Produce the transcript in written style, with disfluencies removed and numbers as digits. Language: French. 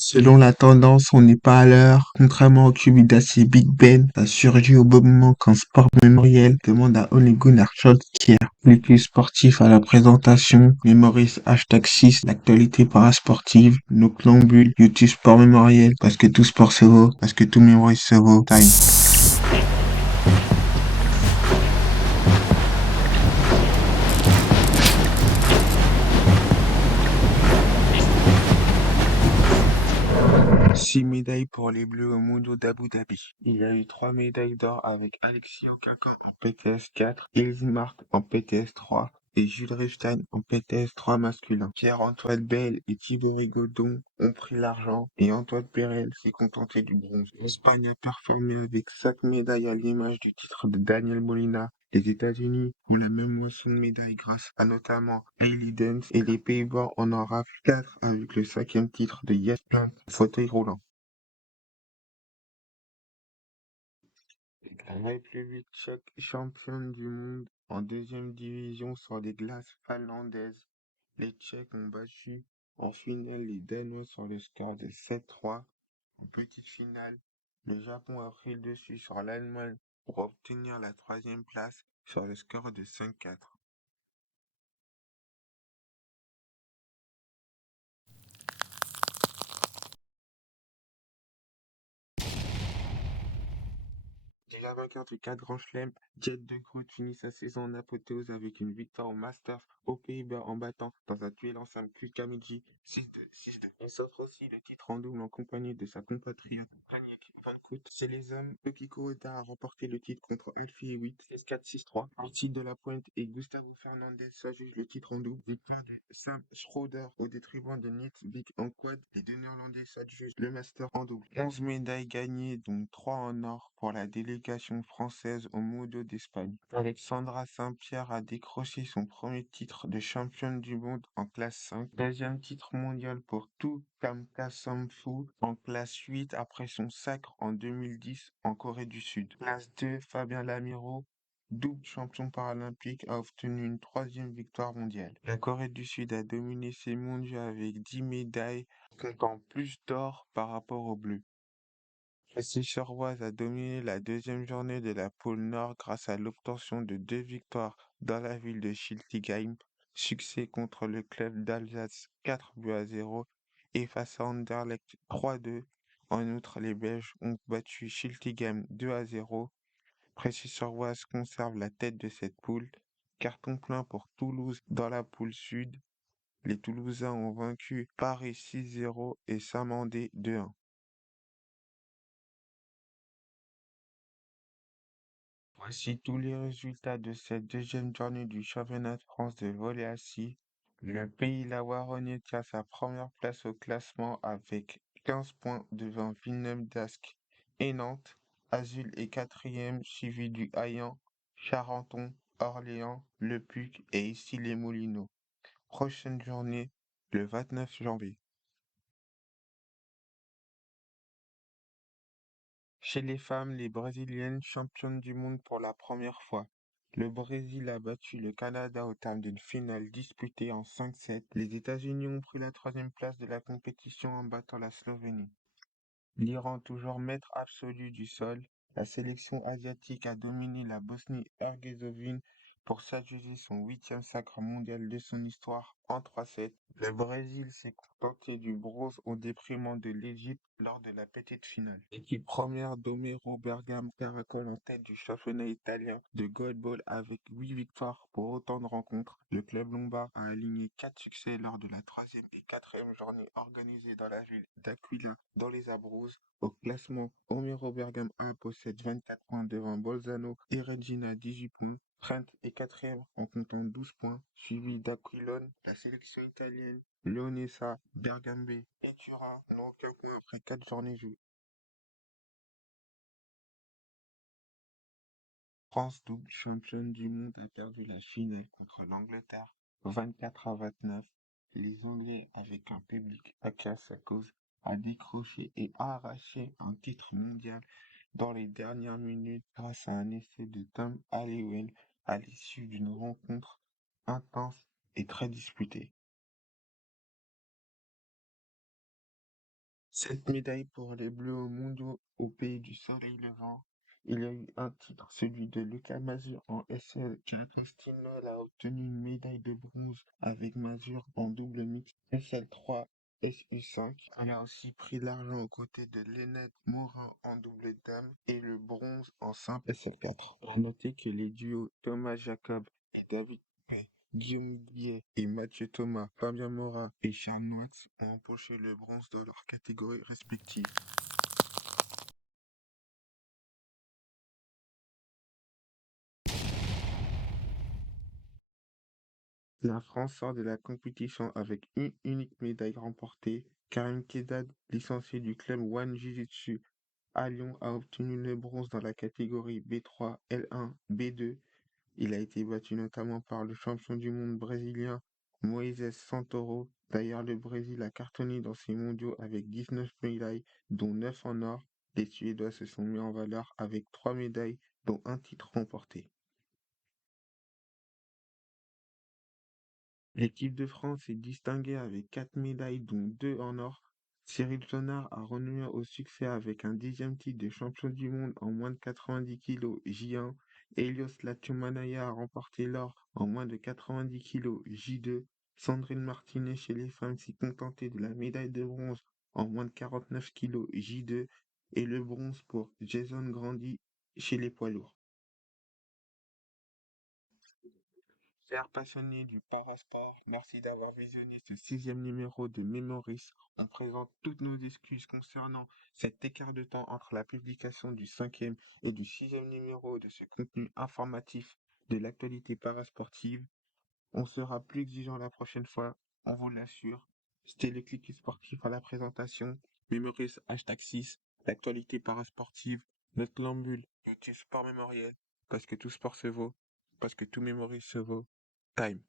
Selon la tendance, on n'est pas à l'heure. Contrairement au Cubidacy Big Ben, a surgi au bon moment quand Sport Mémoriel demande à Ole Gunnar Solskjaer, plus sportif à la présentation, mémorise #6, l'actualité parasportive, nos clambulles, YouTube Sport Mémoriel, parce que tout sport se vaut, parce que tout mémorise se vaut. Time. Six médailles pour les Bleus au Mundo d'Abu Dhabi. Il y a eu 3 médailles d'or avec Alexis Okaka en PTS 4, Ilzmark en PTS 3 et Jules Riefstein en PTS 3 masculin. Pierre-Antoine Bell et Thibaut Rigaudon ont pris l'argent et Antoine Perel s'est contenté du bronze. L'Espagne a performé avec 5 médailles à l'image du titre de Daniel Molina. Les États-Unis ont la même moisson de médailles grâce à notamment Hailey Dance et les Pays-Bas en raflent 4 avec le 5e titre de Jasper fauteuil roulant. La République tchèque, championne du monde en deuxième division sur les glaces finlandaises. Les Tchèques ont battu en finale les Danois sur le score de 7-3. En petite finale, le Japon a pris le dessus sur l'Allemagne pour obtenir la troisième place sur le score de 5-4. Déjà vainqueur de 4 grands chelems, Jet de Groot finit sa saison en apothéose avec une victoire au Masters aux Pays-Bas en battant dans un duel ensemble Kamiji 6-2, 6-2. Il s'offre aussi le titre en double en compagnie de sa compatriote Danielle Van Koot. Chez les hommes, Yukiko Ota a remporté le titre contre Alfie Hewitt 6-4, 6-3. Richie de la Pointe et Gustavo Fernandez s'ajoutent le titre en double. Victoire de Sam Schroeder au détriment de Niels Vick en quad. Les deux Néerlandais s'adjugent le Master en double. 11 médailles gagnées, dont 3 en or pour la délégation française au Mundo d'Espagne. Alexandra Saint-Pierre a décroché son premier titre de championne du monde en classe 5. Deuxième titre mondial pour Tu Kamka Samphu en classe 8 après son sacre en 2010 en Corée du Sud. Classe 2, Fabien Lamiro, double champion paralympique, a obtenu une troisième victoire mondiale. La Corée du Sud a dominé ces mondiaux avec 10 médailles, comptant plus d'or par rapport aux Bleus. La Seychelloise a dominé la deuxième journée de la pôle Nord grâce à l'obtention de 2 victoires dans la ville de Schiltigheim, succès contre le club d'Alsace 4-0 et face à Anderlecht 3-2. En outre, les Belges ont battu Schiltigheim 2-0. Pressy-sur-Oise conserve la tête de cette poule. Carton plein pour Toulouse dans la poule Sud. Les Toulousains ont vaincu Paris 6-0 et Saint-Mandé 2-1. Voici tous les résultats de cette deuxième journée du championnat de France de volley assis. Le Pays La Waronnais tient sa première place au classement avec 15 points devant Villeneuve d'Ascq et Nantes. Azul est quatrième, suivi du Haillan, Charenton, Orléans, Le Puc et Issy-les-Moulineaux. Prochaine journée, le 29 janvier. Chez les femmes, les Brésiliennes championnes du monde pour la première fois. Le Brésil a battu le Canada au terme d'une finale disputée en 5-7. Les États-Unis ont pris la troisième place de la compétition en battant la Slovénie. L'Iran, toujours maître absolu du sol, la sélection asiatique a dominé la Bosnie-Herzégovine pour s'adjuger son 8e sacre mondial de son histoire en 3-7. Le Brésil s'est contenté du bronze au détriment de l'Égypte lors de la petite finale. L'équipe première d'Omero Bergamo caracole en tête du championnat italien de goalball avec 8 victoires pour autant de rencontres. Le club lombard a aligné 4 succès lors de la troisième et quatrième journée organisée dans la ville d'Aquila dans les Abruzzes. Au classement, Omero Bergamo A possède 24 points devant Bolzano et Regina 18 points. Trent est quatrième en comptant 12 points, suivi d'Aquilone. La sélection italienne, Leonessa, Bergame et Turin n'ont aucun point après 4 journées jouées. France, double championne du monde, a perdu la finale contre l'Angleterre 24-29. Les Anglais, avec un public à casse à cause, a décroché et arraché un titre mondial dans les dernières minutes grâce à un essai de Tom Halliwell à l'issue d'une rencontre intense et très disputée. Cette médaille pour les Bleus aux mondiaux au pays du soleil levant. Il y a eu un titre, celui de Lucas Mazur en SL. Christine Noël a obtenu une médaille de bronze avec Mazur en double mixte SL3 SU5. Elle a aussi pris l'argent aux côtés de Lynette Morin en double dame et le bronze en simple SL4. À noter que les duos Thomas Jacob et David P. Guillaume Guillet et Mathieu Thomas, Fabien Morin et Charles Noitz ont empoché le bronze dans leurs catégories respectives. La France sort de la compétition avec une unique médaille remportée. Karim Kedad, licencié du club One Jiu-Jitsu à Lyon, a obtenu le bronze dans la catégorie B3, L1, B2. Il a été battu notamment par le champion du monde brésilien Moisés Santoro. D'ailleurs, le Brésil a cartonné dans ces mondiaux avec 19 médailles, dont 9 en or. Les Suédois se sont mis en valeur avec 3 médailles, dont un titre remporté. L'équipe de France s'est distinguée avec 4 médailles, dont 2 en or. Cyril Sonnard a renoué au succès avec un 10e titre de champion du monde en moins de 90 kg J1. Helios Latumanaya a remporté l'or en moins de 90 kg J2. Sandrine Martinet chez les femmes s'est contentée de la médaille de bronze en moins de 49 kg J2 et le bronze pour Jason Grandi chez les poids lourds. Chers passionnés du parasport, merci d'avoir visionné ce 6e numéro de Memoris. On présente toutes nos excuses concernant cet écart de temps entre la publication du 5e et du 6e numéro de ce contenu informatif de l'actualité parasportive. On sera plus exigeant la prochaine fois, on vous l'assure. C'était le clic sportif à la présentation. Memoris hashtag 6, l'actualité parasportive, notre lambule, YouTube Sport Mémoriel, parce que tout sport se vaut, parce que tout Memoris se vaut. Time.